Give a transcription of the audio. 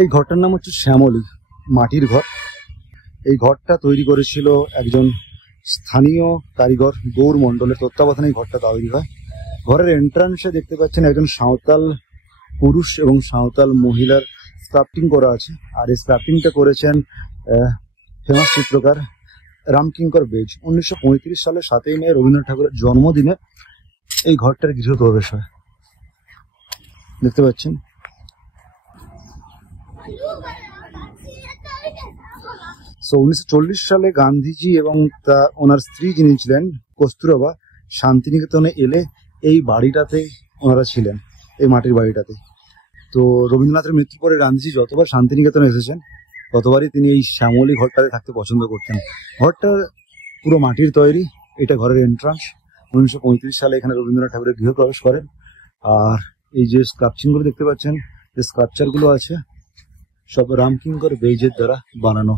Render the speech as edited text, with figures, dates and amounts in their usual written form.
এই ঘরটার নাম হচ্ছে শ্যামলী, মাটির ঘর। এই ঘরটা তৈরি করেছিল একজন স্থানীয় কারিগর গৌর মণ্ডলের তত্ত্বাবধানে এই ঘরটা তৈরি হয়। ঘরের এন্ট্রান্সে দেখতে পাচ্ছেন একজন সাঁওতাল পুরুষ এবং সাঁওতাল মহিলার স্ক্রাফটিং করা আছে। আর এই স্ক্রাফটিংটা করেছেন ফেমাস চিত্রকার রামকিঙ্কর বেজ। 1935 সালে 7ই মে রবীন্দ্রনাথ ঠাকুরের জন্মদিনে এই ঘরটার গৃহপ্রবেশ হয়, দেখতে পাচ্ছেন। সো 1940 সালে গান্ধীজি এবং ওনার স্ত্রী যিনি ছিলেন কস্তুরবা শান্তিনিকেতনে এলে এই বাড়িটাতে ওনারা ছিলেন, এই মাটির বাড়িটাতে। তো রবীন্দ্রনাথের মৃত্যুর পরে গান্ধীজি যতবার শান্তিনিকেতনে এসেছেন ততবারই তিনি এই শ্যামলী ঘরটাতে থাকতে পছন্দ করতেন। ঘরটা পুরো মাটির তৈরি, এটা ঘরের এন্ট্রান্স। 1935 সালে এখানে রবীন্দ্রনাথ ঠাকুরের গৃহপ্রবেশ করেন। আর এই যে স্কাল্পচার গুলো দেখতে পাচ্ছেন, যে স্কাল্পচার গুলো আছে সব রামকিঙ্কর বেইজের দ্বারা বানানো।